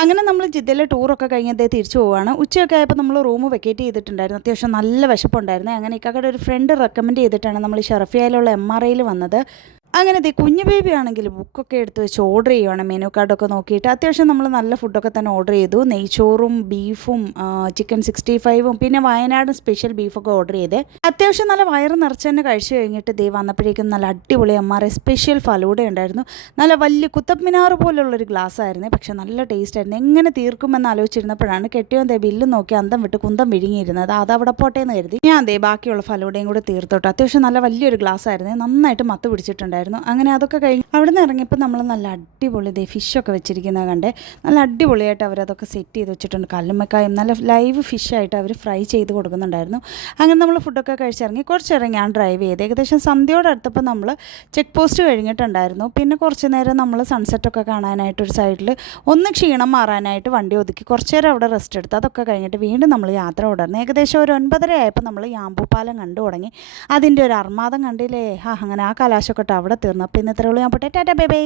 അങ്ങനെ നമ്മൾ ജിദ്ദയിലെ ടൂറൊക്കെ കഴിഞ്ഞതേ തിരിച്ചു പോവുകയാണ് ഉച്ചയൊക്കെ ആയപ്പോൾ നമ്മൾ റൂം വെക്കേറ്റ് ചെയ്തിട്ടുണ്ടായിരുന്നു. അത്യാവശ്യം നല്ല വിശപ്പുണ്ടായിരുന്നു. അങ്ങനെ ഇക്കാക്കയുടെ ഒരു ഫ്രണ്ട് റെക്കമെൻഡ് ചെയ്തിട്ടാണ് നമ്മൾ ഷെറഫിയയിലുള്ള എം ആർ ഐയിൽ വന്നത്. അങ്ങനെ ദേ കുഞ്ഞു ബേബി ആണെങ്കിൽ ബുക്കൊക്കെ എടുത്ത് വെച്ച് ഓർഡർ ചെയ്യുവാണ് മെനു കാർഡൊക്കെ നോക്കിയിട്ട്. അത്യാവശ്യം നമ്മൾ നല്ല ഫുഡൊക്കെ തന്നെ ഓർഡർ ചെയ്തു. നെയ്ച്ചോറും ബീഫും ചിക്കൻ സിക്സ്റ്റി ഫൈവും പിന്നെ വയനാട് സ്പെഷ്യൽ ബീഫൊക്കെ ഓർഡർ ചെയ്തേ. അത്യാവശ്യം നല്ല വയറ് നിറച്ച് തന്നെ കഴിച്ചു കഴിഞ്ഞിട്ട് ദേ വന്നപ്പോഴേക്കും നല്ല അടിപൊളി എം ആർ സ്പെഷ്യൽ ഫലൂടെ ഉണ്ടായിരുന്നു. നല്ല വലിയ കുത്തബ് മിനാർ പോലുള്ളൊരു ഗ്ലാസ് ആയിരുന്നു പക്ഷെ നല്ല ടേസ്റ്റ് ആയിരുന്നു. എങ്ങനെ തീർക്കുമെന്ന് ആലോചിച്ചിരുന്നപ്പോഴാണ് കെട്ടിയോ ദേ ബില്ല് നോക്കി അന്തം വിട്ട് കുന്തം വിഴുങ്ങിയിരുന്നത്. അത് അവിടെ പോട്ടെ എന്ന് കരുതി. ഞാൻ ദേ ബാക്കിയുള്ള ഫലൂടെയും കൂടെ തീർത്തോട്ടെ. അത്യാവശ്യം നല്ല വലിയൊരു ഗ്ലാസ് ആയിരുന്നു നന്നായിട്ട് മത്ത് പിടിച്ചിട്ടുണ്ടായിരുന്നു. അങ്ങനെ അതൊക്കെ കഴിഞ്ഞ് അവിടെ നിന്ന് ഇറങ്ങിയപ്പോൾ നമ്മൾ നല്ല അടിപൊളി ദേ ഫിഷൊക്കെ വെച്ചിരിക്കുന്നത് കണ്ടേ. നല്ല അടിപൊളിയായിട്ട് അവരതൊക്കെ സെറ്റ് ചെയ്ത് വെച്ചിട്ടുണ്ട്. കല്ലുമ്മക്കായും നല്ല ലൈവ് ഫിഷായിട്ട് അവർ ഫ്രൈ ചെയ്ത് കൊടുക്കുന്നുണ്ടായിരുന്നു. അങ്ങനെ നമ്മൾ ഫുഡൊക്കെ കഴിച്ചിറങ്ങി കുറച്ചിറങ്ങി ഞാൻ ഡ്രൈവ് ചെയ്ത്. ഏകദേശം സന്ധ്യയോടടുത്തപ്പോൾ നമ്മൾ ചെക്ക് പോസ്റ്റ് കഴിഞ്ഞിട്ടുണ്ടായിരുന്നു. പിന്നെ കുറച്ച് നേരം നമ്മൾ സൺസെറ്റൊക്കെ കാണാനായിട്ട് ഒരു സൈഡിൽ ഒന്ന് ക്ഷീണം മാറാനായിട്ട് വണ്ടി ഒതുക്കി കുറച്ച് നേരം അവിടെ റെസ്റ്റ് എടുത്ത് അതൊക്കെ കഴിഞ്ഞിട്ട് വീണ്ടും നമ്മൾ യാത്ര തുടർന്നു ഏകദേശം ഒരു ഒൻപതര ആയപ്പോൾ നമ്മൾ യാമ്പൂപ്പാലം പാലം കണ്ടു തുടങ്ങി. അതിന്റെ ഒരു അർമാദം കണ്ടില്ലേ? ഹാ അങ്ങനെ ആ കലാശമൊക്കെ ഇട്ട് അവിടെ തീർന്നു. അപ്പോൾ ഇന്നത്തെ ഉള്ളൂ. ഞാൻ പോട്ടെ ടാറ്റാ ബൈ ബൈ.